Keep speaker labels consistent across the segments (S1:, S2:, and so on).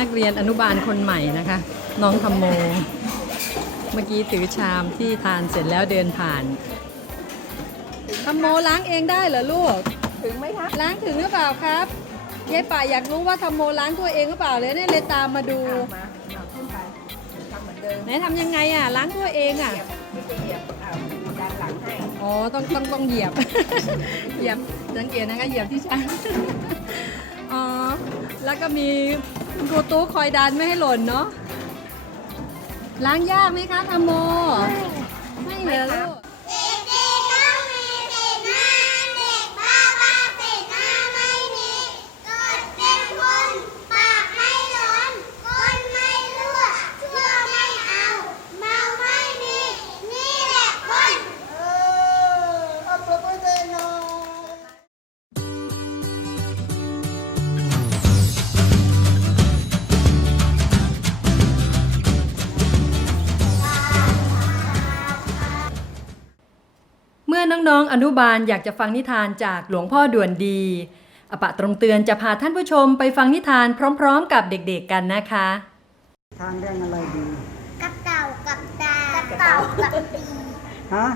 S1: นักเรียนอนุบาลคนใหม่นะคะ น้องธรรมโม เมื่อกี้ถือชามที่ทานเสร็จแล้วเดินผ่านธรรมโมล้างเองได้เหรอลูก
S2: ถึงไหมคะ
S1: ล้างถึงหรือเปล่าครับยายป่าอยากรู้ว่าธรรมโมล้างตัวเองหรือเปล่าเลยเนี่ยเลยตามมาดู
S2: อะมาเอาขึ้นไปทำเหมือนเดิม
S1: ไหนทำยังไงอะล้างตัวเองอะ
S2: ไม่จะเหยียบเอาด้านหลังให้
S1: อ๋อ ต้องต้องต้องเหยียบ เหยียบสังเกตนะคะเหยียบที่ช้างอ๋อ แล้วก็มีคุณครูตู้คอยดันไม่ให้หล่นเนาะล้างยากไหมคะทำโม ไม่เหรอลูก
S3: อน้อ
S1: งๆอนุบาลอยากจะฟังนิทานจากหลวงพ่อด่วนดีอปะตรงเตือนจะพาท่านผู้ชมไปฟังนิทานพร้อมๆ กับเด็กๆกันนะคะ
S4: ทางเรื่องอะไรดี
S3: กับเต่ากับตากระเต่ากับตี
S4: ฮะ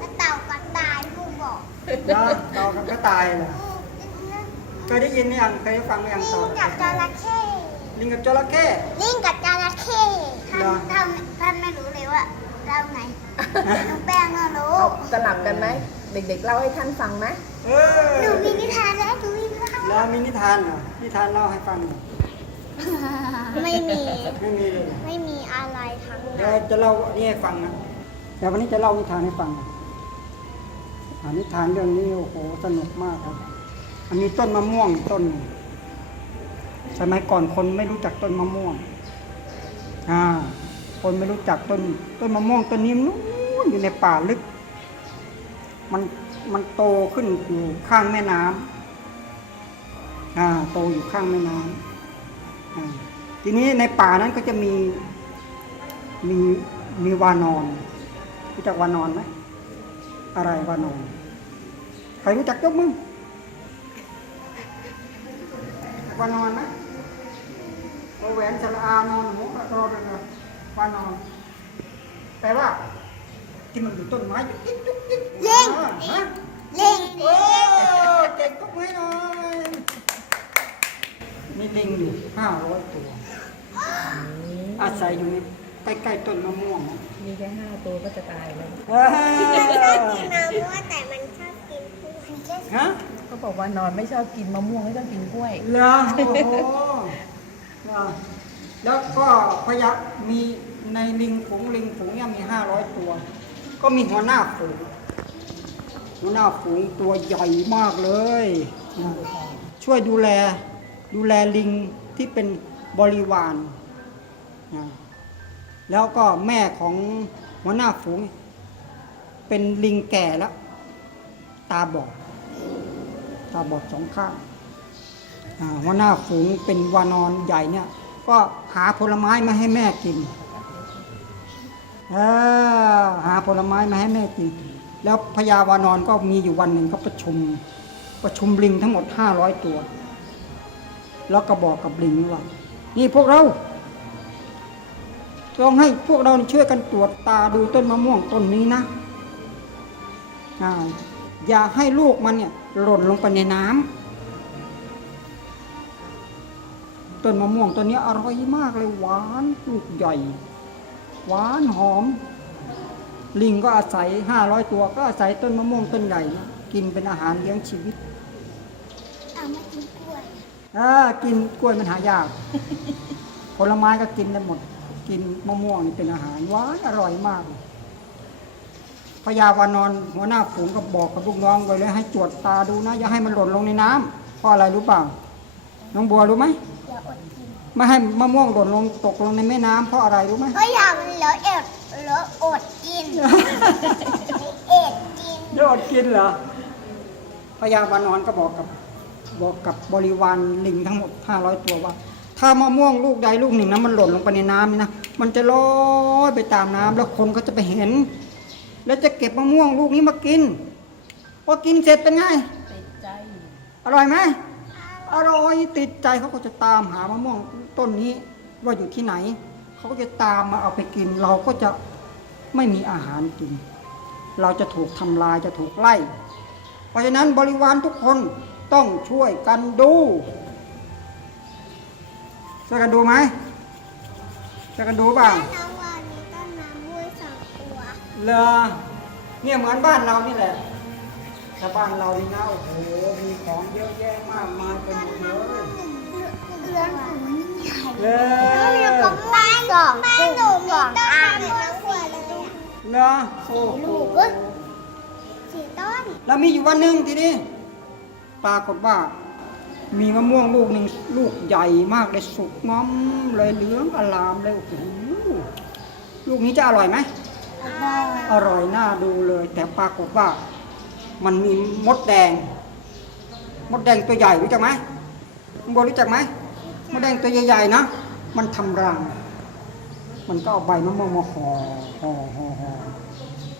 S3: กระเต่ากับตายผู้บอก
S4: แล้วต่อกับกระต่ายเหรอเคยได้ยินหรือยังเคยได้ฟังหรือยัง
S3: ลิ
S4: ต่อง
S3: กับจระเข้
S4: ลิงกับจระเข้
S3: ลิงกับจระเข้
S4: เหรอ
S3: ท่านท่านไม่รู้เลยว่าเราไงน้องแป้งก็รู้
S2: เอาสลับกันไหม เด็กๆเล่าให้ท่านฟังไหม
S4: เอ
S3: หนู
S4: อ
S3: มีนิทานแล้วหนูมีนิทาน
S4: แล้วมีนิทานเหรอ นิทานเล่าให้ฟังหน่อย
S3: ไม่มี
S4: ไม่มีเลยเหรอ
S3: ไม่มีอะไรทั้ง
S4: เดี๋ยว
S3: นั้น
S4: จะเล่าอันนี้ให้ฟังนะแต่วันนี้จะเล่านิทานให้ฟังอ่านิทานเรื่องนี้โอ้โหสนุกมากครับอันมีต้นมะม่วงต้นหนึ่งสมัยก่อนคนไม่รู้จักต้นมะม่วง อ่า คนไม่รู้จักต้น ต้นมะม่วงต้นนี้นู้นอยู่ในป่าลึก มันมันโตขึ้นอยู่ข้างแม่น้ำอ่าโตอยู่ข้างแม่น้ำอ่าทีนี้ในป่านั้นก็จะมีมีมีวานอนรู้จักวานอนไหมอะไรวานอนใครรู้จักยกมือวานอนไหมโอแหวนสระอานอนหมูรอเรือวานอนแปลว่าที่มันอยู่ต้นไม้ยุกยิกยุกยิก
S3: เล่ง
S4: อ่าฮะ
S3: เล่ง
S4: โอ้เก่งก็ไม่หน่อยมีลิงอยู่ห้าร้อยตัว อาศัยอยู่ในใกล้ๆต้นมะม่วงนะ
S2: มีแค่ห้าตัวก็จะตายแล้ว
S4: เอ้ย
S3: กินมะม่วงแต่มันชอบกินผู้
S4: ฮะ
S2: เขาบอกว่านอนไม่ชอบกินมะม่วงไม่ชอบกินกล้วย
S4: เหรอโอ้โหเหรอแล้วก็พยักมีในลิงฝูงลิงฝูงเนี่ยมีห้าร้อยตัว ก็มีหัวหน้าฝูง หัวหน้าฝูงตัวใหญ่มากเลยนะช่วยดูแลดูแลลิงที่เป็นบริวารนะแล้วก็แม่ของหัวหน้าฝูง เป็นลิงแก่แล้ว ตาบอดตาบอดสองข้างอ่าหัวหน้าฝูงเป็นวานอนใหญ่เนี่ย ก็หาผลไม้มาให้แม่กินเออหาผลไม้มาให้แม่กิน แล้วพญาวานอนก็มีอยู่วันหนึ่งก็ประชุม ประชุมลิงทั้งหมดห้าร้อยตัว แล้วก็บอกกับลิงว่านี่พวกเราต้องให้พวกเราช่วยกันตรวจตาดูต้นมะม่วงต้นนี้นะอ่าอย่าให้ลูกมันเนี่ยหล่นลงไปในน้ำต้นมะม่วงต้นนี้อร่อยมากเลยหวานลูกใหญ่ หวานหอม ลิงก็อาศัยห้าร้อยตัวก็อาศัยต้นมะม่วงต้นใหญ่นะกินเป็นอาหารเลี้ยงชีวิต
S3: เอามากินกล้วย
S4: อ่ากินกล้วยมันหายาก ผลไม้ก็กินได้หมด กินมะม่วงนี่เป็นอาหารหวานอร่อยมากพญาวานอนหัวหน้าฝูงก็บอกกับลูกน้องไว้เลยให้ตรวจตาดูนะ อย่าให้มันหล่นลงในน้ำเพราะอะไรรู้เปล่า น้องบัวรู้ไหม
S3: อย่าอดกิน
S4: ไม่ให้มะม่วงหล่นลงตกลงในแม่น้ำเพราะอะไรรู้ไหม
S3: เพราะอย่ามันเหลือเอ็ดเหลืออดกินเอ็ดกิน
S4: โยอดกินเหรอพญาวานอนก็บอกกับบอกกับบริวารลิงทั้งหมด500 ตัวว่า ถ้ามะม่วงลูกใดลูกหนึ่งนะมันหล่นลงไปในน้ำนี่นะมันจะลอยไปตามน้ำแล้วคนก็จะไปเห็น แล้วจะเก็บมะม่วงลูกนี้มากินพอกินเสร็จเป็นไง
S2: ติดใจ
S4: อร่อยไหม อร่อยติดใจเขาก็จะตามหามะม่วงต้นนี้ว่าอยู่ที่ไหน เขาก็จะตามมาเอาไปกิน เราก็จะไม่มีอาหารกิน เราจะถูกทำลายจะถูกไล่ เพราะฉะนั้นบริวารทุกคนต้องช่วยกันดูช่วยกันดูไหมช่วยกันดูเปล่า
S3: น้องวันนี้ต้นน้ำมุ้ยสองตัว
S4: เลอเนี่ยเหมือนบ้านเรานี่แหละ ถ้าบ้านเรานี่นะโอ้โหมีของเยอะแยะมากมายไปหมดเลย
S3: เรือนถึงใหญ่
S4: เล
S3: แล้วมี
S4: อก
S3: ระบ้านสองบ้านหนูมีต้นน้มุ้ยสี่เลย
S4: เลอโอ้โห
S3: ลูกเว้ยสี่ต้น
S4: แล้วมีอยู่วันหนึ่งทีนี้ปรากฏว่า มีมะม่วงลูกหนึ่งลูกใหญ่มากเลยสุกง้อมเลยเหลืองอลามเลยโอ้โหลูกนี้จะอร่อยไหมอร่อยน่าดูเลย แต่ปรากฏว่า มันมีมดแดง มดแดงตัวใหญ่รู้จักไหมคุณโบรู้จักไหมมดแดงตัวใหญ่ๆนะมันทำรัง มันก็เอาใบมะม่วงมาห่อห่อห่อห่อ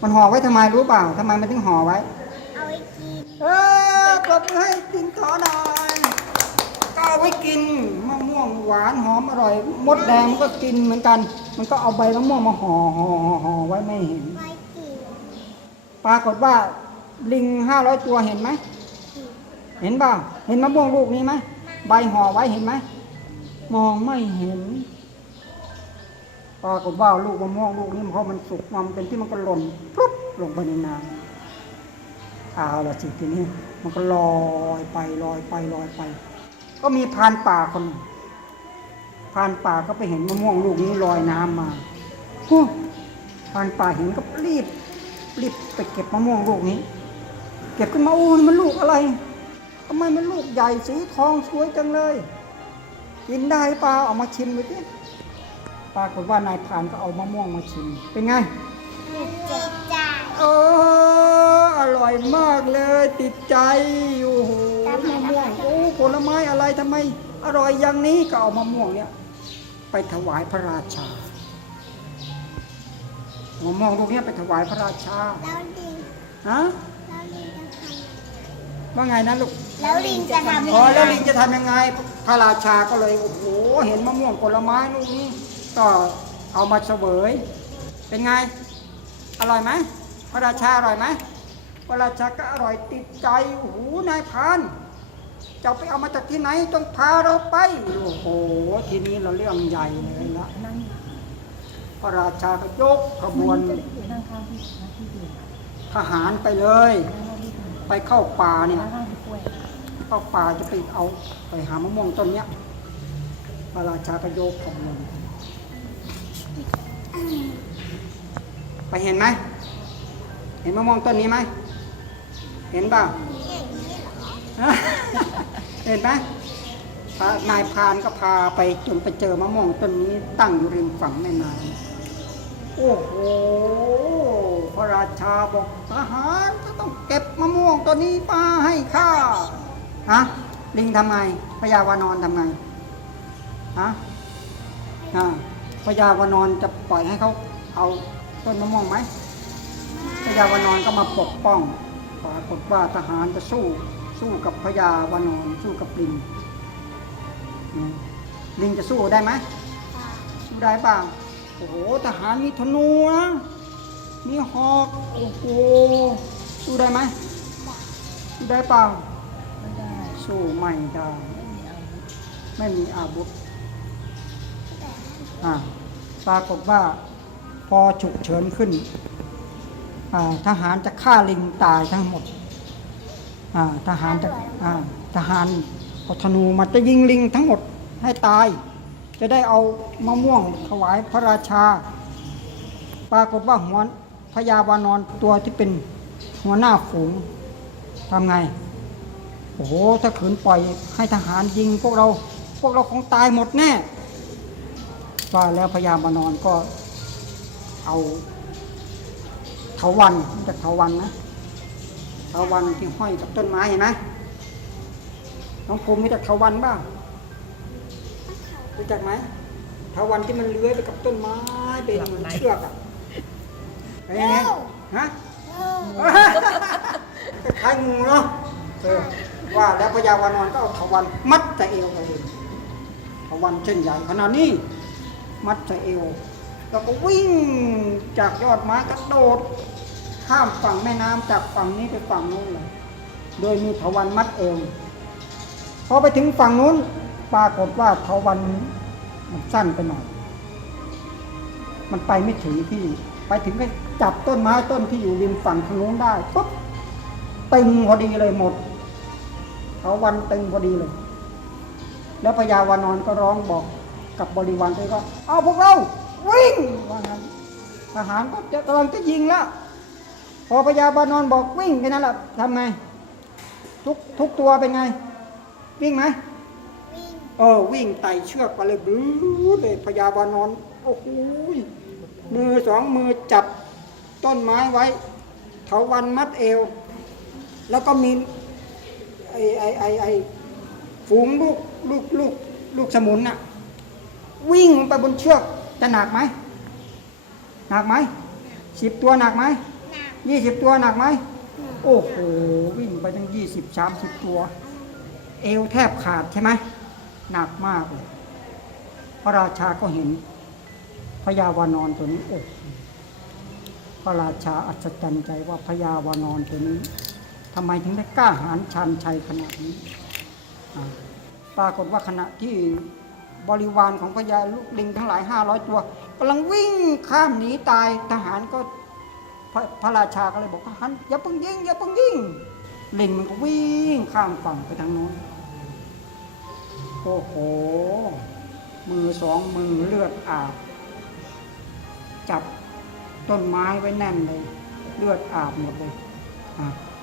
S4: มันห่อไว้ทำไมรู้เปล่าทำไมมันถึงห่อไว้
S3: เอาไว้กิน
S4: เออปรบมือให้ตินขอหน่อยก็เอาไว้กินมะม่วงหวานหอมอร่อย มดแดงมันก็กินเหมือนกัน มันก็เอาใบมะม่วงมาห่อห่อห่อห่อไว้ไม่เห็น
S3: ไว้กิน
S4: ปรากฏว่า ลิงห้าร้อยตัวเห็นไหม เห็นเปล่าเห็นมะม่วงลูกนี้ไหมใบห่อไว้เห็นไหม มองไม่เห็นปรากฏว่าลูกมะม่วงลูกนี้พอมันสุกมันเป็นที่มันก็หล่นปุ๊บลงไปในน้ำเอาละสิทีนี้ มันก็ลอยไปลอยไปลอยไป ก็มีพานป่าคนพานป่าก็ไปเห็นมะม่วงลูกนี้ลอยน้ำมาฮึพานป่าเห็นก็รีบรีบไปเก็บมะม่วงลูกนี้ เก็บขึ้นมาโอ้นี่มันลูกอะไรทำไมมันลูกใหญ่สีทองสวยจังเลย กินได้เปล่าเอามาชิมดูสิปรากฏว่านายพรานก็เอามะม่วงมาชิม เป็นไง
S3: เจ็บใจ
S4: เอออร่อยมากเลย ติดใจโอ้โหมะม่วงโอ้ผลไม้อะไรทำไม อร่อยอย่างนี้ก็เอามะม่วงเนี่ยไปถวายพระราชามะม่วงลูกเนี้ยไปถวายพระราชา
S3: แล้วลิง
S4: ฮะ
S3: แล้ วลิงจะทำ
S4: ว่าไงนะลูก
S3: แล้วลิงจะทำ
S4: อ๋อแล้วลิงจะทำยังไงพระราชาก็เลยโอ้โหเห็นมะม่วงผลไม้ลูกนี้ก็เอามาเสวย เป็นไง อร่อยไหมพระราชาอร่อยไหมพระราชาก็อร่อยติดใจโอ้โหนายพรานเจ้าไปเอามาจากที่ไหนต้องพาเราไปโอ้โหทีนี้เราเรื่องใหญ่เลยละพระราชาก็ยกขบวนทหารไปเลย ไปเข้าป่าเนี่ยเข้าป่าจะไปเอาไปหามะม่วงต้นเนี้ยพระราชาก็โยกขบวนไปเห็นไหม เห็นมะม่วงต้นนี้ไหม เห็นเปล่าเห็นไหมพระนายพรานก็พาไปจนไปเจอมะม่วงต้นนี้ตั้งอยู่ริมฝั่งแม่น้ำโอ้โห พระราชาบอก ทหารก็ต้องเก็บมะม่วงต้นนี้มาให้ข้าฮะลิงทำไงพญาวานอนทำไงฮะอ่าพญาวานอนจะปล่อยให้เขาเอาต้นมะม่วงไหมพญาวานอนก็มาปกป้องปรากฏว่าทหารจะสู้สู้กับพญาวานอนสู้กับลิงอืมลิงจะสู้ได้ไหมสู้ได้เปล่าโอ้โหทหารมีธนูนะ มีหอกโอ้โหสู้ได้ไหมสู้ได้เปล่าสู้ไม่ได้ไม่มีอาวุธอ่าปรากฏว่าพอฉุกเฉินขึ้นอ่าทหารจะฆ่าลิงตายทั้งหมดอ่าทหารจะอ่าทหารเอาธนูมาจะยิงลิงทั้งหมดให้ตาย จะได้เอามะม่วงถวายพระราชา ปรากฏว่าหัว พญาวานอนตัวที่เป็นหัวหน้าฝูงทำไง โอ้โห ถ้าขืนปล่อยให้ทหารยิงพวกเรา พวกเราคงตายหมดแน่ ว่าแล้วพญามานอนก็เอาเถาวันรู้จากเถาวันนะเถาวันที่ห้อยกับต้นไม้เห็นไหมน้องภูมิรู้จักเถาวันบ้างรู้จักไหมเถาวันที่มันเลื้อยไปกับต้นไม้เป็นเหมือนเชือกอะ เป็นไงฮะคล้ายๆงูเนาะเออว่าแล้วพญาวานอนก็เอาทวันมัดแต่เอวตัวเองทวันเช่นใหญ่ขนาดนี้ มัดใส่เอว แล้วก็วิ่งจากยอดไม้กระโดด ข้ามฝั่งแม่น้ำจากฝั่งนี้ไปฝั่งนู้นเลย โดยมีทวันมัดเอว พอไปถึงฝั่งนู้นปรากฏว่าทวันมันสั้นไปหน่อย มันไปไม่ถึงที่ ไปถึงก็จับต้นไม้ต้นที่อยู่ริมฝั่งทางนู้นได้ปุ๊บตึงพอดีเลยหมดเทวันตึงพอดีเลย แล้วพญาวานอนก็ร้องบอกกับบริวารไปว่าเอาพวกเราวิ่งว่างั้นทหารก็จะกำลังจะยิงแล้วพอพญาวานอนบอกวิ่งแค่นั้นแหละทำไงทุกทุกตัวเป็นไง วิ่งไหมเออวิ่งไต่เชือกไปเลยบลู๊ดเลยพญาวานอนโอ้โหย มือสองมือจับต้นไม้ไว้เถาวันมัดเอว แล้วก็มีไอไอไอไอฝูงลูกลูกลูกลูกสมุนน่ะวิ่งไปบนเชือกจะหนักไหมหนักไหมสิบตัวหนักไหมยี่สิบตัวหนักไหมโอ้โหวิ่งไปตั้งยี่สิบสามสิบตัว เอวแทบขาดใช่ไหมหนักมากเลยพระราชาก็เห็น พญาวานอนตัวนี้โอ้พระราชาอัศจรรย์ใจว่าพญาวานอนตัวนี้ทำไมถึงได้กล้าหาญชันชัยขนาดนี้ปรากฏว่าขณะที่บริวารของพญาลูกลิงทั้งหลายห้าร้อยตัวกำลังวิ่งข้ามหนีตายทหารก็พระพระราชาก็เลยบอกทหารอย่าเพิ่งยิงอย่าเพิ่งยิงลิงมันก็วิ่งข้ามฝั่งไปทางโน้นโอ้โห มือสองมือเลือดอาบ จับต้นไม้ไว้แน่นเลย เลือดอาบหมดเลย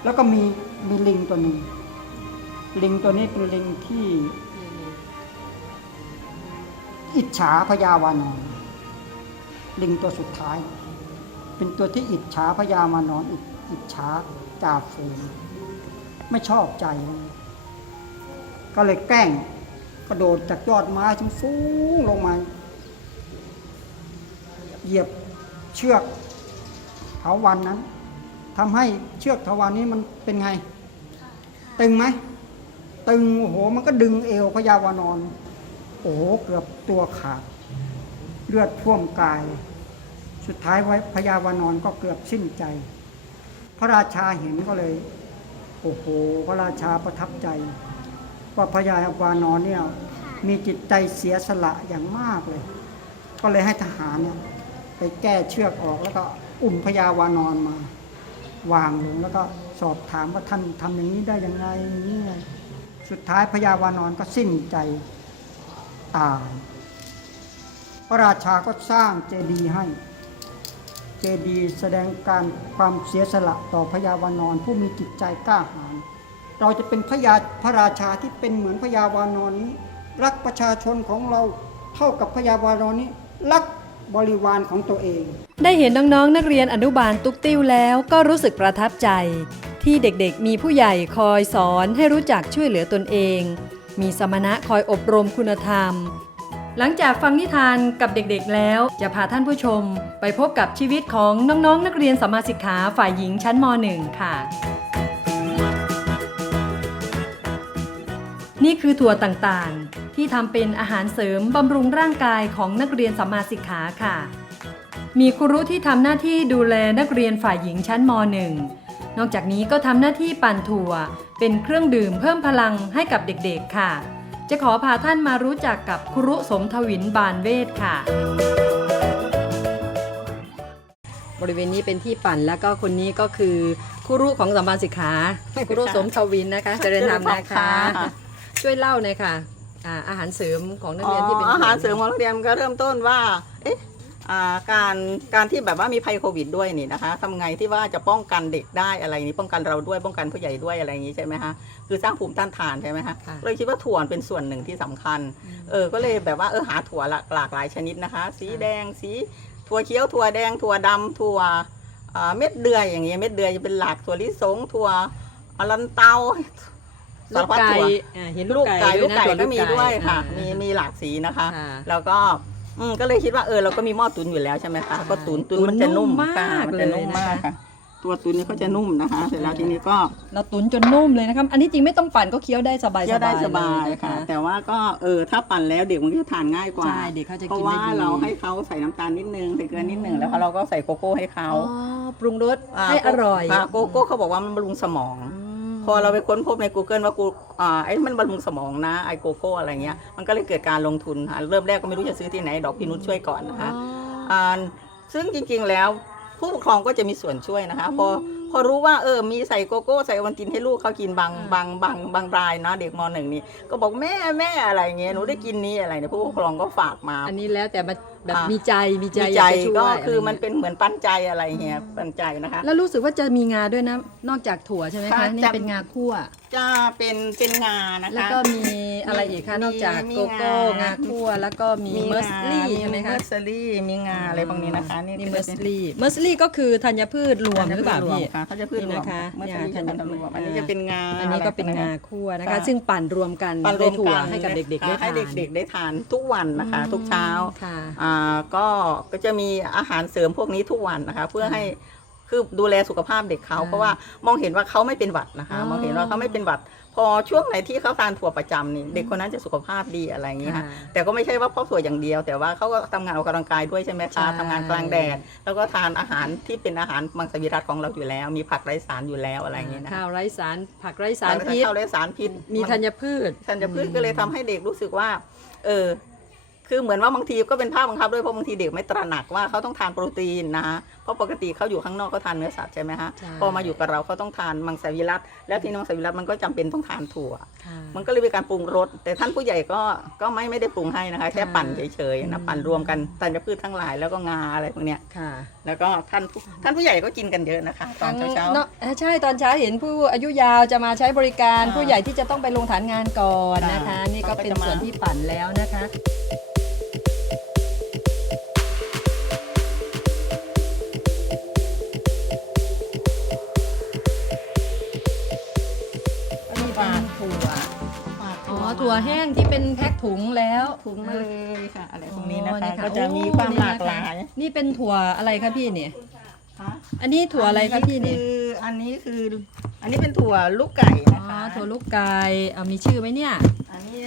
S4: แล้วก็มีมีลิงตัวหนึ่งลิงตัวนี้เป็นลิงที่ อิจฉาพญาวานอน ลิงตัวสุดท้าย เป็นตัวที่อิจฉาพญามานอนอิจอิจฉาจ่าฝูงไม่ชอบใจ ก็เลยแกล้งกระโดดจากยอดไม้จนสูงลงมา เหยียบเชือกเถาวันนั้นทำให้เชือกเถาวันนี้มันเป็นไง ตึงไหมตึงโอ้โหมันก็ดึงเอวพญาวานอน โอ้โหเกือบตัวขาด เลือดท่วมกาย สุดท้ายไว้พญาวานอนก็เกือบสิ้นใจ พระราชาเห็นก็เลย โอ้โหพระราชาประทับใจ ว่าพญาวานอนเนี่ยมีจิตใจเสียสละอย่างมากเลย ก็เลยให้ทหารเนี่ย ไปแก้เชือกออกแล้วก็อุ้มพญาวานอนมาวางลงแล้วก็สอบถามว่าท่านทำอย่างนี้ได้ยังไงอย่างนี้ไงสุดท้ายพญาวานอนก็สิ้นใจตายพระราชาก็สร้างเจดีย์ให้ เจดีย์แสดงการความเสียสละต่อพญาวานอนผู้มีจิตใจกล้าหาญเราจะเป็นพระยาพระราชาที่เป็นเหมือนพญาวานอนนี้ รักประชาชนของเราเท่ากับพญาวานอนนี้ รัก บริวารของตัวเอง
S1: ได้เห็นน้องๆ นักเรียนอนุบาลตุกติ้วแล้วก็รู้สึกประทับใจ ที่เด็กๆ มีผู้ใหญ่คอยสอนให้รู้จักช่วยเหลือตนเอง มีสมณะคอยอบรมคุณธรรม หลังจากฟังนิทานกับเด็กๆแล้วจะพาท่านผู้ชม ไปพบกับชีวิตของน้องๆ นักเรียนสมมาสิกขาฝ่ายหญิงชั้นม .1 ค่ะนี่คือถั่วต่างๆ ที่ทำเป็นอาหารเสริมบำรุงร่างกายของนักเรียนสัมมาสิกขาค่ะ มีครูที่ทำหน้าที่ดูแลนักเรียนฝ่ายหญิงชั้นม .1 นอกจากนี้ก็ทำหน้าที่ปั่นถั่ว เป็นเครื่องดื่มเพิ่มพลังให้กับเด็กๆค่ะ จะขอพาท่านมารู้จักกับครูสมทวินบานเวทค่ะ บริเวณนี้เป็นที่ปั่นแล้วก็คนนี้ก็คือครูของสัมมาสิกขาครูสมทวินนะคะ เจริญธรรมนะคะ ช่วยเล่าหน่อยค่ะ อ่าอาหารเสริมของนัก
S5: อ๋
S1: เรียนที่เป็น
S5: ออาหารเสริมของโรงเรียนก็เริ่มต้นว่าเอ๊ะอ่าการการที่แบบว่ามีภัยโควิดด้วยนี่นะคะทำไงที่ว่าจะป้องกันเด็กได้อะไรนี้ป้องกันเราด้วยป้องกันผู้ใหญ่ด้วยอะไรอย่างนี้ใช่ไหมคะคือสร้างภูมิต้านทานใช่ไหมคะ
S1: ค่ะ
S5: เลยคิดว่าถั่วเป็นส่วนหนึ่งที่สำคัญเออก็เลยแบบว่าเออหาถั่วหลากหลากหลายชนิดนะคะ สีแดงสีถั่วเขียวถั่วแดงถั่วดำถั่วอ่าเม็ดเดือยอย่างเงี้ยเม็ดเดือยจะเป็นหลักถั่วลิสงถั่วอลันเตา
S1: ลูกไก่
S5: ถั่ว
S1: อ่าเห็น
S5: ลู
S1: ลู
S5: ก
S1: ก
S5: ไก่
S1: ไก่
S5: ลูกไก่
S1: ถั่
S5: ก็มีด้วยค่ะ
S1: อ่า
S5: มีมีหลากสีนะคะ
S1: ค่ะ
S5: แล้วก็อืมก็เลยคิดว่าเออเราก็มีหม้อตุ๋นอยู่แล้วใช่ไหมคะ ก็ตุ๋นตุ๋น
S1: ตุ๋น
S5: มันจะนุ่ม
S1: นุ่มมาก
S5: ค่ะมันจะนุ่ม
S1: เลยนะคะ
S5: มากค่ะ ตัวตุนเนี่ยเขาจะนุ่มนะคะ เสร็จแล้วทีนี้ก็
S1: เราตุ๋นจนนุ่มเลยนะครับ อันนี้จริงไม่ต้องปั่นก็เคี้ยวได้สบายๆ
S5: เคี้ยวได้สบาย
S1: เลน
S5: ค่ะ แต่ว่าก็เออถ้าปั่นแล้วเด็กมันก็จะทานง่ายกว่า
S1: ใช่เด็กเขาจะกิน
S5: เพราะว่า
S1: ได้ดี
S5: เราให้เขาใส่น้ำตาลนิดนึงใส่เกลือนิดนึงแล้วเราก็ใส่โกโก้ให้เขา
S1: อ๋อปรุงรสให้อร่อย
S5: ค่ะโกโก้เขาบอกว่ามันบำรุงสมอง
S1: ม
S5: พอเราไปค้นพบใน Google ว่ากูอ่าไอ้มันบำรุงสมองนะไอโกโก้อะไรเงี้ยมันก็เลยเกิดการลงทุนค่ะเริ่มแรกก็ไม่รู้จะซื้อที่ไหนดอกพินุชช่วยก่อนนะคะอ่าซึ่งจริงๆแล้วผู้ปกครองก็จะมีส่วนช่วยนะคะพอพอรู้ว่าเออมีใส่โกโก้ใส่โอวันตินให้ลูกเขากินบางบางบางบางรายนะเด็กมหนึ่งนี่ก็บอกแม่แม่อะไรเงี้ยหนูได้กินนี้อะไรเนี่ยผู้ปกครองก็ฝากมา
S1: อันนี้แล้วแต่มัน แบบ
S5: อ่ามี
S1: มีใจมีใจ
S5: มี
S1: อ
S5: ใจ
S1: ยากจะช่วย
S5: ก็คือ
S1: อะไร
S5: มัน
S1: เงี้ย
S5: เป็นเหมือนปั้นใจอะไรเงี้ยปั้นใจนะคะ
S1: แล้วรู้สึกว่าจะมีงาด้วยนะ นอกจากถั่วใช่ไหม
S5: ค่ะ
S1: คะ นี่
S5: จะ
S1: เป็นงาคั่ว
S5: จะเป็นเป็นงานะคะ
S1: แล้วก็มีอะไรอีกคะ
S5: มี
S1: นอกจาก
S5: มี
S1: โกโก้
S5: งางา
S1: คั่วแล้วก็มีเมอร์สลี่ใช่ไหมคะ
S5: เมอร์สลี่มีงาอะไรพวกนี้นะคะ
S1: นี่
S5: นี่
S1: เมอร์สลี่เมอร์สลี่ก็คือธัญพืชรวมหรือเปล่าพี่
S5: ค่ะเขาจะพืชรวม
S1: นี่นะคะ
S5: เมอร์ส
S1: เนี่ย
S5: ลี่
S1: ธั
S5: จะ
S1: ญ
S5: เป็น
S1: พืช
S5: รวมอันนี้จะเป็นงา
S1: อันนี้ก็เป็น
S5: อะไร
S1: งาคั่วนะคะ
S5: ค่ะ
S1: ซึ่งปั่นรวมกัน
S5: ปั่นร
S1: ใน
S5: วม
S1: ถั่ว
S5: กัน
S1: ให้กับเด็กๆได้
S5: ให้
S1: ทาน
S5: เด็กๆได้ทานทุกวันนะคะ ทุกเช้า
S1: ค่ะ
S5: อ่าก็ก็จะมีอาหารเสริมพวกนี้ทุกวันนะคะ เพื่อให้คือดูแลสุขภาพเด็กเขา
S1: อ่า
S5: เพราะว่ามองเห็นว่าเขาไม่เป็นหวัดนะคะ
S1: อ๋อ
S5: มองเห็นว่าเขาไม่เป็นหวัด พอช่วงไหนที่เขาทานถั่วประจำนี่เด็กคนนั้นจะสุขภาพดีอะไรอย่างนี้ค่ะ
S1: ค่ะ
S5: แต่ก็ไม่ใช่ว่าเพราะถั่วอย่างเดียว แต่ว่าเขาก็ทำงานออกกำลังกายด้วยใช่ไหม
S1: ใช่
S5: คะทำงานกลางแดด แล้วก็ทานอาหารที่เป็นอาหารมังสวิรัตของเราอยู่แล้ว มีผักไร้สารอยู่แล้วอะไรอย่างนี้นะ
S1: ข้าวไร้สาร ผักไร้สารพิษ
S5: ข้าวไร้สารพิษ
S1: มีธัญพืช
S5: ธัญพืชก็เลยทำให้เด็กรู้สึกว่า เออ คือเหมือนว่าบางทีก็เป็นภาพบังคับด้วยเพราะบางทีเด็กไม่ตระหนักว่าเขาต้องทานโปรตีนนะฮะเพราะปกติเขาอยู่ข้างนอกเขาทานเนื้อสัตว์ใช่ไหมฮะ
S1: ใช่
S5: พอมาอยู่กับเราเขาต้องทานมังสวิรัตแล้วที่มังสวิรัตมันก็จำเป็นต้องทานถั่ว
S1: ค่ะ
S5: มันก็เลยเป็นการปรุงรสแต่ท่านผู้ใหญ่ก็ก็ไม่ไม่ได้ปรุงให้นะคะ แค่ปั่นเฉยๆนะปั่นรวมกันธัญพืชทั้งหลายแล้วก็งาอะไรพวกเนี้ย
S1: ค่ะ
S5: แล้วก็ท่านผู้ท่านผู้ใหญ่ก็กินกันเยอะนะคะ ตอนเช้า
S1: เนอะอ่าใช่ตอนเช้าเห็นผู้อายุยาวจะมาใช้บริการ
S5: อ่า
S1: ผู้ใหญ่ที่จะต้องไปลงฐานงานก่อนนะคะ
S5: อ่านี่
S1: นี่ก็เป็น
S5: เขาก็จะมา
S1: ส่วนที่ปั่นแล้วนะคะ
S5: ถั่วปลา
S1: อ๋อ
S5: มา
S1: ถั่วแห้งที่เป็นแพ็คถุงแล้ว
S5: ถุงมาเลยค่ะ อะไรพวกนี้นะ
S1: อ๋อ
S5: คะก็จะมีความหลากหลาย
S1: นี่เป็นถั่วอะไรคะพี่เนี่ย
S5: ฮะ
S1: อันนี้ถั่วอะไรคะพี่เนี่ย
S5: คืออันนี้คืออันนี้เป็นถั่วลูกไก่
S1: อ๋
S5: นะ
S1: อ
S5: คะ
S1: ถั่วลูกไก่อ่ามีชื่อไหมเนี่ย
S5: อันนี้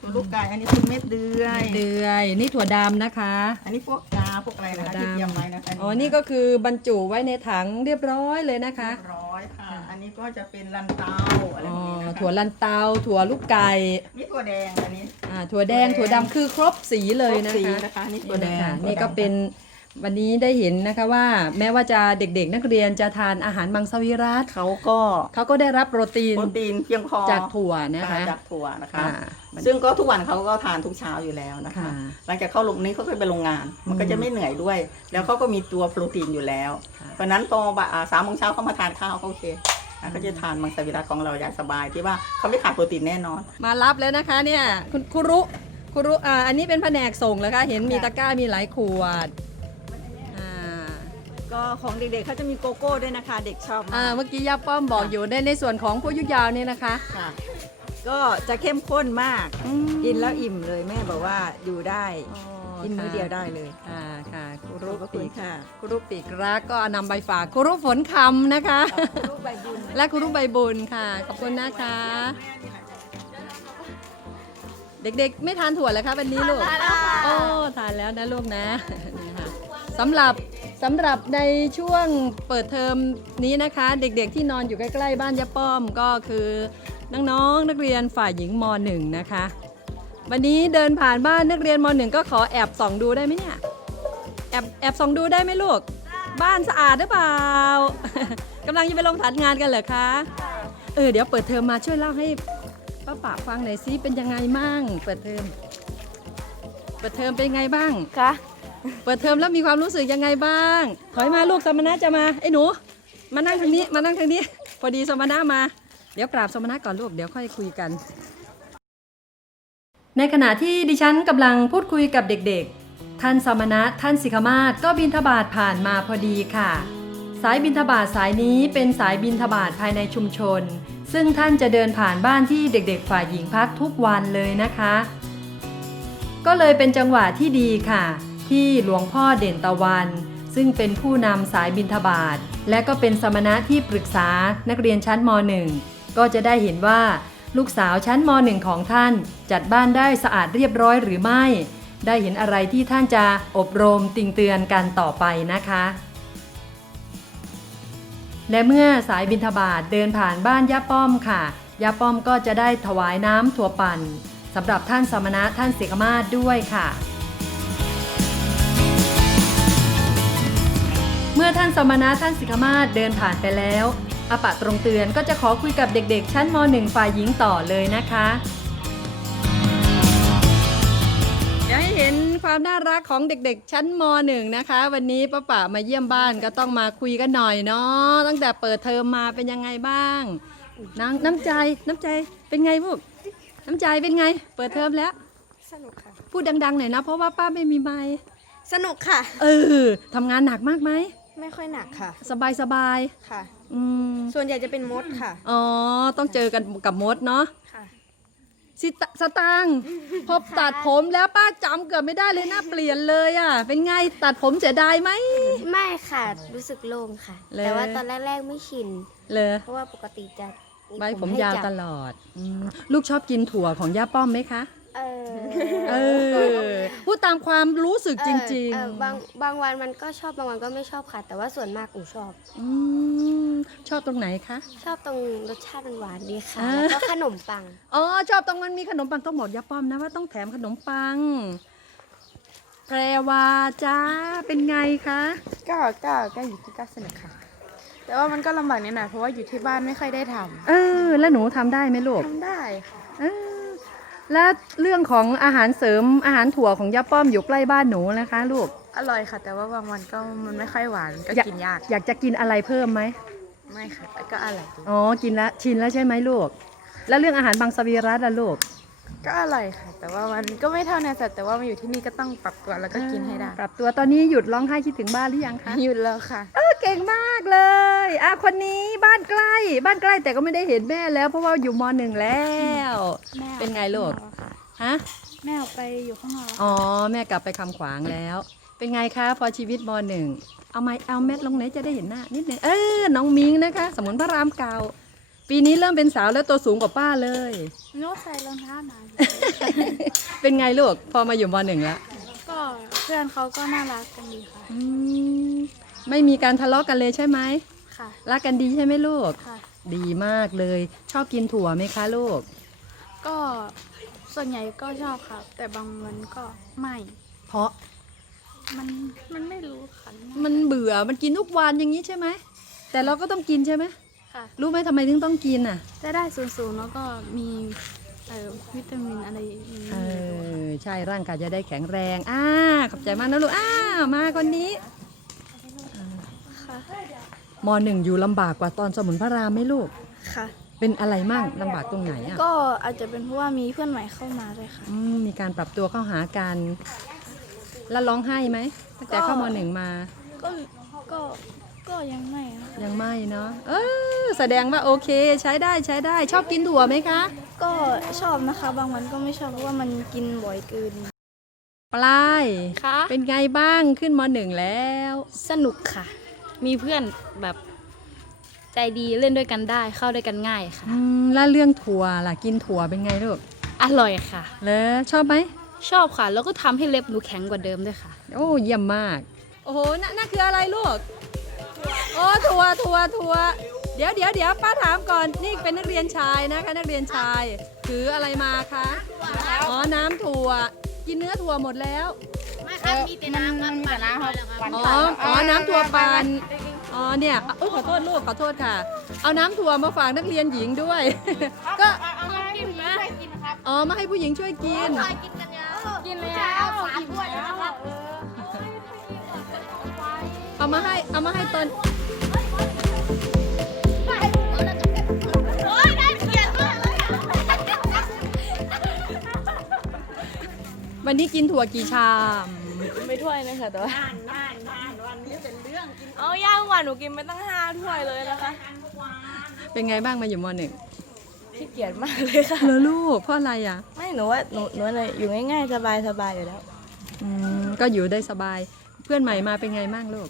S5: ถั่วลูกไก่อันนี้คือเม็ดเดือย
S1: เดือยนี่ถั่วดำนะคะ
S5: อันนี้พวกกาพวกอะไรนะคะ
S1: ถั่วดำ
S5: ที่เตรียมไว้นะคะ
S1: อ๋อ นี่ก็คือบรรจุไว้ในถังเรียบร้อยเลยนะคะ
S5: เรียบร้อยค่ะอั นนี้ก็จะเป็นลันเตาอะไร
S1: อ๋
S5: พ
S1: อ
S5: วกนี้นะคะ
S1: ถั่วลันเตาถั่วลูกไก่
S5: นี่ถั่วแดงอันนี้
S1: อ่าถั่วแดง
S5: ถั่
S1: ถั่ว
S5: วแดง
S1: ดำคือครบสีเลยนะ
S5: ครบสี
S1: คะ
S5: นะคะนี่
S1: นี่
S5: ถั่วแดง
S1: นะคะ
S5: ถั่ว
S1: นี่ก็
S5: ดำ
S1: เป็นวันนี้ได้เห็นนะคะว่าแม้ว่าจะเด็กๆ นักเรียนจะทานอาหารมังสวิรัต
S5: เขาก็
S1: เขาก็ได้รับโปรตีน
S5: โปรตีนเพียงพอ
S1: จากถั่วนะคะ
S5: จากถั่วนะคะ
S1: อ่า
S5: ซึ่งก็ทุกวันเขาก็ทานทุกเช้าอยู่แล้วนะคะ
S1: ค่ะ
S5: หลังจากเข้าโรงนี้เขาก็ไปโรงงาน มันก็จะไม่เหนื่อยด้วย แล้วเขาก็มีตัวโปรตีนอยู่แล้ว
S1: ค่ะ
S5: เพราะฉะนั้นพอบ่ายอ่าสามโมงเช้าเขามาทานข้าวเขาโอเค อะเขาจะทานมังสวิรัตของเราอย่างสบายที่ว่าเขาไม่ขาดโปรตีนแน่นอน
S1: มารับแล้วนะคะเนี่ยคุณคุรุคุรุอ่าอันนี้เป็นแผนกส่งแล้วคะเห็นมีตะกร้ามีหลายขวดอ่า
S6: ก็ของเด็กๆเขาจะมีโกโก้ด้วยนะคะ เด็กชอบ
S1: อ่ามา
S6: ก
S1: เมื่อกี้ย่าป้อมบอกอยู่ในในส่วนของผู้อายุยาวเนี่ยนะคะ
S6: ค่ะ ก็จะเข้มข้นมาก
S1: อืม
S6: กินแล้วอิ่มเลยแม่บอกว่าอยู่ได้
S1: อ๋อ
S6: กินมื้อ
S1: ค่ะ
S6: เดียวได้เลย
S1: ค่ะค่ะคุ
S6: ข
S1: รุ
S6: อบพระคุ
S1: ปี
S6: ณ
S1: ก
S6: ค่ะ
S1: คุรุปีกรักก็นำใบฝากคุรุฝนคำนะคะ
S6: รูปใบบุญ
S1: และคุรุใบบุญค่ะ ขอบคุณนะคะ เด็กๆ ไม่ทานถั่วเลยคะวันนี้ลูกโอ้ทานแล้วนะลูกนะนี่ค่ะสำหรับสำหรับในช่วงเปิดเทอมนี้นะคะ เด็กๆที่นอนอยู่ใกล้ๆบ้านยะป้อมก็คือน้องๆนักเรียนฝ่ายหญิงม .1 นะคะ วันนี้เดินผ่านบ้านนักเรียนม .1 ก็ขอแอบส่องดูได้ไหมเนี่ย แอบแอบส่องดูได้ไหมลูก บ้านสะอาดหรือเปล่า กำลังจะไปลงฐานงานกันเหรอคะ เออเดี๋ยวเปิดเทอมมาช่วยเล่าให้ป้าป๋าฟังหน่อยซิเป็นยังไงมั่งเปิดเทอม เปิดเทอมเป็นไงบ้าง
S3: คะ
S1: เปิดเทอมแล้วมีความรู้สึกยังไงบ้าง ถอยมาลูกสมณะจะมาไอ้หนู มานั่งทางนี้มานั่งทางนี้ พอดีสมณะมา เดี๋ยวกราบสมณะก่อนลูกเดี๋ยวค่อยคุยกัน ในขณะที่ดิฉันกำลังพูดคุยกับเด็กๆ ท่านสมณะท่านสิกขมาศก็บินทบาทผ่านมาพอดีค่ะ สายบินทบาทสายนี้เป็นสายบินทบาทภายในชุมชน ซึ่งท่านจะเดินผ่านบ้านที่เด็กๆ ฝ่ายหญิงพักทุกวันเลยนะคะ ก็เลยเป็นจังหวะที่ดีค่ะ ที่หลวงพ่อเด่นตะวันซซึ่งเป็นผู้นำสายบินทบาทและก็เป็นสมณะที่ปรึกษานักเรียนชั้นม .1 ก็จะได้เห็นว่า ลูกสาวชั้นม .1 ของท่าน จัดบ้านได้สะอาดเรียบร้อยหรือไม่ ได้เห็นอะไรที่ท่านจะอบรมติงเตือนกันต่อไปนะคะ และเมื่อสายบินทบาทเดินผ่านบ้านย่าป้อมค่ะย่าป้อมก็จะได้ถวายน้ำถั่วปั่นสำหรับท่านสมณะท่านเสกมาศด้วยค่ะ เมื่อท่านสมณะท่านสิกมาศเดินผ่านไปแล้ว อาปะตรงเตือนก็จะขอคุยกับเด็กๆ ชั้นม .1 ฝ่ายหญิงต่อเลยนะคะอยากให้เห็นความน่ารักของเด็กๆ ชั้นม .1 นะคะ วันนี้ป้าป๋ามาเยี่ยมบ้านก็ต้องมาคุยกันหน่อยเนาะตั้งแต่เปิดเทอมมาเป็นยังไงบ้างนางน้ำใจน้ำใจเป็นไงพวกน้ำใจเป็นไง เปิดเทอมแล้ว
S7: สนุกค่ะ
S1: พูดดังๆหน่อยนะเพราะว่าป้าไม่มีไมค์
S7: สนุกค่ะ
S1: เออทำงานหนักมากไหม
S7: ไม่ค่อยหนักค่ะ
S1: สบายสบาย
S7: ค่ะ
S1: ๆ อืม
S7: ส่วนใหญ่จะเป็นมดค่ะ
S1: อ๋อ ต้องเจอกันกับมดเนาะ
S7: ค่ะ
S1: สิตสตางค์พอตัดผมแล้วป้าจำเกือบไม่ได้เลยหน้าเปลี่ยนเลยอะ เป็นไงตัดผมเสียดายไหม
S3: ไม่ค่ะ รู้สึกโล่งค่ะ
S1: เลย
S3: แต่ว่าตอนแรกๆไม่ชิน
S1: เลย
S3: เพราะว่าปกติจะ
S1: ใบผมยาว
S3: ให้จับ
S1: ตลอดอมลูกชอบกินถั่วของย่าป้อมไหมคะ
S3: เออ
S1: เออพูดตามความรู้สึกจริง
S3: เออเออบางบางวันมันก็ชอบบางวันก็ไม่ชอบค่ะ แต่ว่าส่วนมากอูชอบ
S1: ๆอืมชอบตรงไหนคะ
S3: ชอบตรงรสชาติมันหวานดีค่ะ
S1: อ่า
S3: แล้วก็ขนมปัง
S1: อ๋อชอบตรงมันมีขนมปังต้องบอกย่าป้อมนะว่าต้องแถมขนมปัง แพรวาจ้าเป็นไงคะ
S8: ก็ก็ก็อยู่ที่ก็สนุกค่ะ แต่ว่ามันก็ลำบากนิดหน่อยเพราะว่าอยู่ที่บ้านไม่ค่อยได้ท
S1: เออ แล้วหนูทำได้ไหมลูกำ
S8: ทำได้ค่ะ
S1: เออ แล้วเรื่องของอาหารเสริมอาหารถั่วของย่าป้อมอยู่ใกล้บ้านหนูนะคะลูก
S8: อร่อยค่ะ แต่ว่าบางวันก็มันไม่ค่อยหวานก็
S1: อยาก
S8: กินยาก
S1: อยากจะกินอะไรเพิ่มไหม
S8: ไม่ค่ะแต่ก็อร่อยดี
S1: อ๋อกินแล้วชินแล้วใช่ไหมลูก แล้วเรื่องอาหารบางสวีรัตล่ะลูก
S8: ก็อร่อยค่ะ แต่ว่ามันก็ไม่เท่าในสัตว์แต่ว่ามาอยู่ที่นี่ก็ต้องปรับตัวแล้วก็กินให้ได้
S1: ปรับตัวตอนนี้หยุดร้องไห้คิดถึงบ้านหรือยังคะ
S8: หยุดแล้วค่ะ
S1: เออเก่งมากเลย อะคนนี้บ้านใกล้ บ้านใกล้แต่ก็ไม่ได้เห็นแม่แล้ว เพราะว่าอยู่มหนึ่งแล้วเป็นไงลูก ฮะ
S7: แม่ออกไปอยู่ข้างนอก
S1: อ๋อ แม่กลับไปคำขวางแล้ว เป็นไงคะ พอชีวิตมหนึ่ง เอาไม้เอาเม็ดลงไหนจะได้เห็นหน้านิดนึง เออ น้องมิงนะคะ สมุนพระรามเก่า ปีนี้เริ่มเป็นสาวแล้วตัวสูงกว่าป้าเลย
S7: โน้ตใส่รองเท้ามา
S1: เป็นไงลูก พอมาอยู่มหนึ่งแล้ว
S7: ก็เพื่อนเขาก็น่ารักกันดีค่ะ
S1: อืม ไม่มีการทะเลาะกันเลยใช่ไหม
S7: ค่ะ
S1: รักกันดีใช่ไหมลูก
S7: ค่ะ
S1: ดีมากเลย ชอบกินถั่วไหมคะลูก
S7: ก็ส่วนใหญ่ก็ชอบค่ะแต่บางวันก็ไม่
S1: เพราะ
S7: มันมันไม่รู้ค่ะ
S1: มันเบื่อมันกินทุกวันอย่างนี้ใช่ไหมแต่เราก็ต้องกินใช่ไหม
S7: ค่ะ
S1: รู้ไหมทำไมถึงต้องกินอะ
S7: จะได้สูงๆแล้วก็มีเอ่อวิตามินอะไรอย่างนี้
S1: เออใช่ร่างกายจะได้แข็งแรง อ่าขอบใจมากนะลูก อ้ามาคนนี้
S7: ค่ะ
S1: มหนึ่งอยู่ลำบากกว่าตอนสมุนพระรามไหมลูก
S7: ค่ะ
S1: เป็นอะไรมั่งลำบากตรงไหนอะ
S7: ก็อาจจะเป็นเพราะว่ามีเพื่อนใหม่เข้ามาด้วยค่ะ
S1: อืมมีการปรับตัวเข้าหากัน แล้วร้องไห้ไหมตั้งแต่เข้ามหนึ่งมา
S7: ก็ก็ก็ยังไม่ค่ะ
S1: ยังไม่เนาะเออแสดงว่าโอเค ใช้ได้ใช้ได้ ชอบกินถั่วไหมคะ
S7: ก็ชอบนะคะ บางวันก็ไม่ชอบเพราะว่ามันกินบ่อยเกิน
S1: ปลาย
S9: คะ
S1: เป็นไงบ้างขึ้นมหนึ่งแล้ว
S9: สนุกค่ะ มีเพื่อนแบบใจดีเล่นด้วยกันได้เข้าด้วยกันง่ายค่ะ
S1: อืมแล้วเรื่องถั่วล่ะกินถั่วเป็นไงลูก
S9: อร่อยค่ะ
S1: เลยชอบไหม
S9: ชอบค่ะ แล้วก็ทำให้เล็บหนูแข็งกว่าเดิมด้วยค่ะ
S1: โอ้เยี่ยมมาก โอ้โหนั่นนั่นคืออะไรลูก โอ้ถั่วถั่วถั่วเดี๋ยวเดี๋ยวเดี๋ยวป้าถามก่อน นี่เป็นนักเรียนชายนะคะ นักเรียนชาย ถืออะไรมาคะ อ๋อ น้ำถั่ว กินเนื้อถั่วหมดแล้ว อ๋อ อ๋อ น้ำถั่วปันอ๋อ เนี่ยเอ้ยขอโทษลูก ขอโทษค่ะ เอาน้ำถั่วมาฝากนักเรียนหญิงด้วย ก็
S8: เอาให้
S7: ผู้
S1: หญิงช่วย
S8: กินครับ
S1: อ๋อ มาให้ผู้หญิงช่วยกินเอามาให้ เอามาให้ตอนวันนี้กินถั่วกี่ชาม
S10: ไม่ถ้วยนะคะแต่ว่าเอาย่างหวานหนูกินไปตั้งห้าถ้วยเลยนะคะ
S1: เป็นไงบ้างมาอยู่มหนึ่ง
S10: ขี้เกียจมากเลยค่ะ
S1: เหรอลูกเพราะอะไรอะ
S10: ไม่หนูว่าหนูหนูอะไรอยู่ง่ายๆสบายๆอยู่แล้ว
S1: อืมก็อยู่ได้สบาย เพื่อนใหม่มาเป็นไงบ้างลูก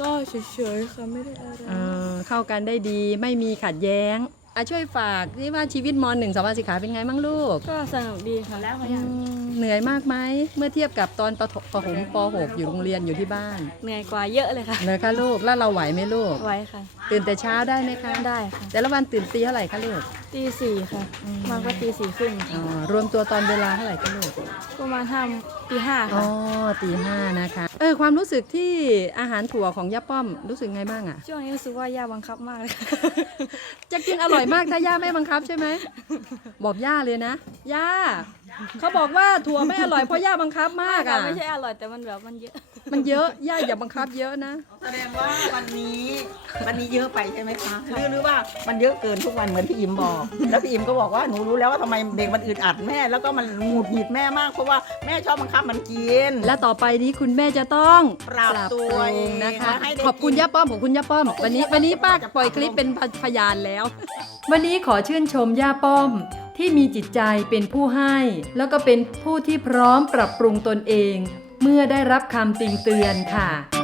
S7: ก็เฉยๆค่ะไม่ได้อะไร
S1: เออเข้ากันได้ดีไม่มีขัดแย้ง อะช่วยฝากที่ว่าชีวิตมหนึ่งสองสิกขาเป็นไงบ้างลูก
S7: ก็สนุกดีค่ะแล้ว
S1: อืมเหนื่อยมากไหมเมื่อเทียบกับตอนประถมปหมปหกอยู่โรงเรียนอยู่ที่บ้าน
S7: เหนื่อยกว่าเยอะเลยค่ะ
S1: เหนื่อยคะลูกแล้วเราไหวไหมลูก
S7: ไว้ค่ะ
S1: ตื่นแต่เช้าได้ไหมคะ
S7: ได้ค่ะ
S1: แต่ละวันตื่นตีเท่าไหร่คะลูก
S7: ตีสี่ค่ะบางก็ตีสี่ครึ่ง
S1: อ๋อรวมตัวตอนเวลาเท่าไหร่คะลูก
S7: ประมาณห้าตีห้า
S1: อ๋
S7: ค่ะ
S1: อตีห้านะคะ เออความรู้สึกที่อาหารถั่วของย่าป้อมรู้สึกไงบ้างอะ
S7: ช่วงนี้รู้สึกว่าย่าบังคับมากเลยค่ะ
S1: จะกินอร่อยมากถ้าย่าไม่บังคับใช่ไหม บอกย่าเลยนะ ย่า เขาบอกว่าถั่วไม่อร่อยเพราะย่าบังคับมาก
S7: ค่ะ
S1: อะ
S7: ไม่ใช่อร่อยแต่มันแบบมันเยอะ
S1: มันเยอะย่าอย่าบังคับเยอะนะ
S5: แสดงว่าวันนี้วันนี้เยอะไปใช่ไหมคะหรือหรือว่ามันเยอะเกินทุกวันเหมือนพี่อิมบอก แล้วพี่อิมก็บอกว่าหนูรู้แล้วว่าทำไมเด็กมันอึดอัดแม่ แล้วก็มันหงุดหงิดแม่มากเพราะว่าแม่ชอบบังคับมันกิน
S1: และต่อไปนี้คุณแม่จะต้อง
S5: ปรับตัว
S1: ปรุง
S5: เอง
S1: นะคะ
S5: ให้ได้
S1: ขอบคุณย่าป้อมขอบคุณย่าป้อม วันนี้วันนี้ป้าปล่อยคลิปเป็นพยานแล้ว วันนี้ขอชื่นชมย่าป้อม ที่มีจิตใจเป็นผู้ให้ แล้วก็เป็นผู้ที่พร้อมปรับปรุงตนเอง เมื่อได้รับคำติงเตือนค่ะ